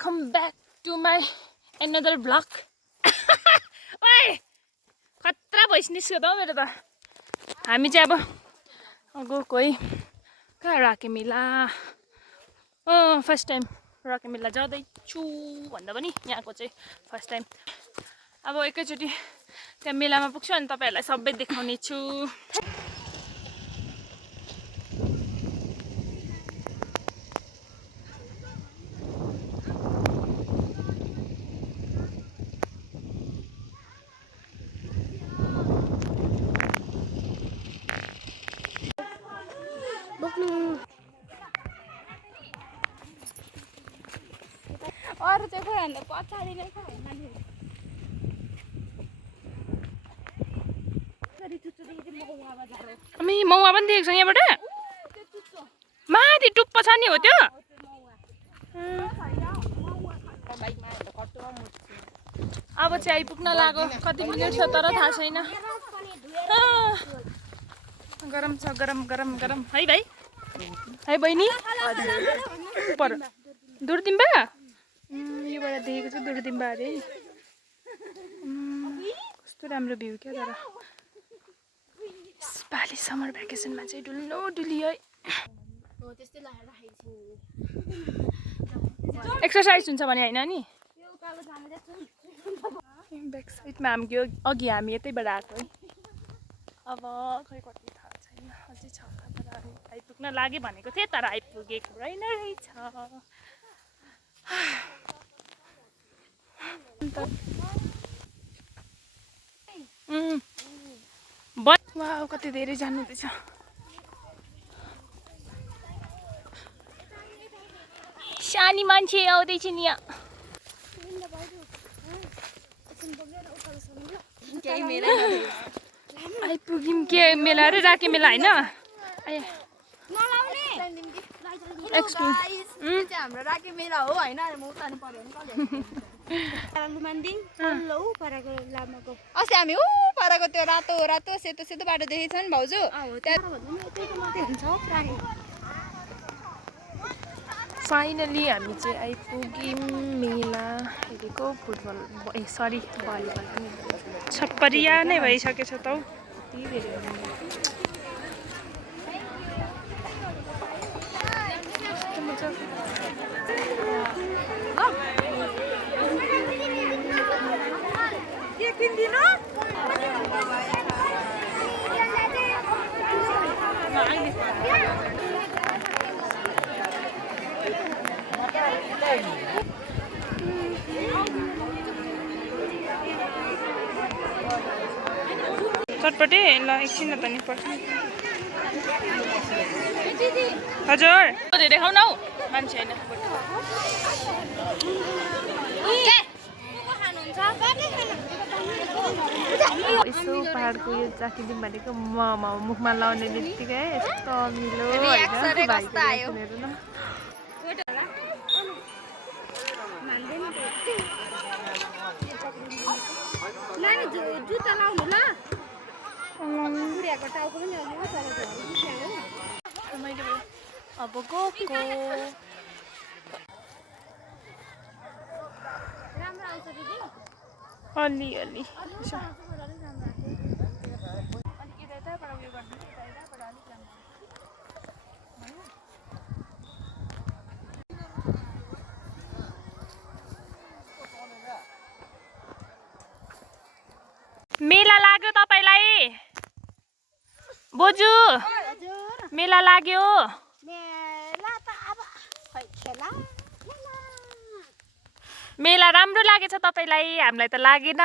Welcome back to my another blog. ओए खतरा voice निस्क्यो त मेरो त। हामी चाहिँ अब गएको है कहाँ राके मेला। फर्स्ट टाइम राके मेला जाँदैछु भन्दा पनि यहाँको चाहिँ फर्स्ट टाइम। अब एकैचोटि त्यहाँ मेलामा पुग्छु अनि तपाईँहरूलाई सबै देखाउने छु। अरू चाहिँ खोइ अन्त पछाडि नै छ हामी मौवा पनि देखेको छ यहाँबाट। माथि टुप्पो छ नि हो त्यो। अब चाहिँ आइपुग्न लाग्यो। कति मिनट छ तर थाहा छैन। गरम छ गरम गरम गरम है भाइ है बहिनी। पर दुर्दिम्बा योबाट देखेको चाहिँ दुर्दिम्बा अरे। कस्तो राम्रो भ्यू क्या। तर पालि समर भ्याकेसनमा चाहिँ डुल्नु डुली है। एक्सर्साइज हुन्छ भने होइन नि। ब्याक साइडमा हामी अघि हामी यतैबाट आएको है। अब खै कति थाहा छैन। अझै छ तर हामी आइपुग्न लागे भनेको थिएँ तर आइपुगेको रहेछ। वाउ कति धेरै जानुहुँदैछ। सानी मान्छे आउँदैछ नि यहाँ। आइपुग्यौँ के मेला अरे राके मेला होइन। हाम्रो राके मेला हो होइन। अस्ति हामी परको त्यो रातो रातो सेतो सेतो बाटो देखेको छ नि भाउजू। फाइनली हामी चाहिँ आइपुग्यौँ मेला हेरेको। फुटबल सरी भलिबल पनि छप्परिया नै भइसकेछ त हौ। चटपटे ल एकछिन त नि पर्छ। हजुर देखाउ न हौ मान्छे होइन। यसो पहाडको यो चाखिदिउँ भनेको मुखमा लाउने बित्तिकै यस्तो अमिलो होइन। जुत्ता लाउनु ल। बुढियाको टाउको पनि अब गएको अलि मेला लाग्यो तपाईलाई बोजू। मेला लाग्यो। मेला राम्रो लागेछ तपाईलाई। हामीलाई त लागेन।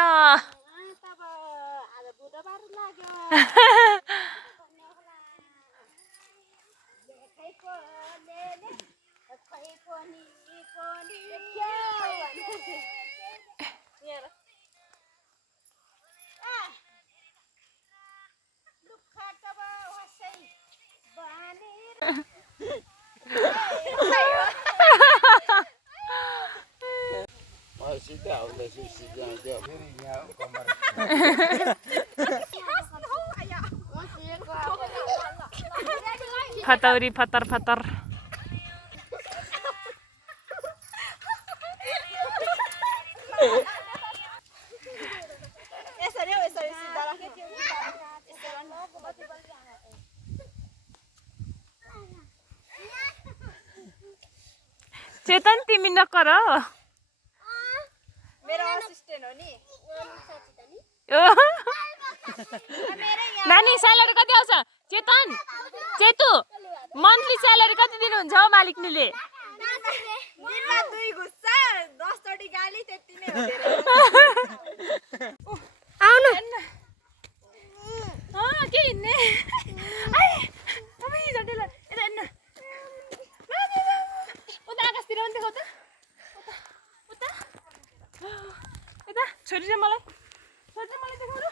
फतौरी फतर फतर। चेतन तिमी नकर मेरो असिस्टेन्ट हो नि नानी स्यालेरी कति आउँछ चेतन चेतु मन्थली स्यालेरी कति दिनुहुन्छ हौ मालिकनीले दिनमा 2 गुस्सा 10 चोटी गाली त्यति नै हो आउनु के हिँड्ने उता आकाशतिर पनि देखाउ त उता यता छोरी चाहिँ मलाई देखाउ र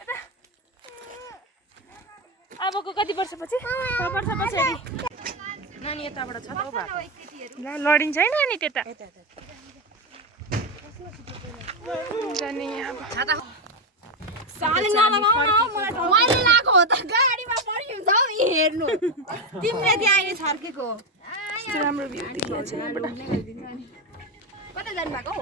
यता अबको कति वर्षपछि 6 वर्ष पछाडि नानी यताबाट छ त उ भएको ल लडिन्छ है नानी त्यता जाने अब साले नलगाउन मैले लाको हो त गाडीमा परि हुन्छ हौ हेर्नु तिमीले त्यहाँ आइ छर्केको राम्रो भ्यू देखिएको छ यहाँबाट कता जानु भएको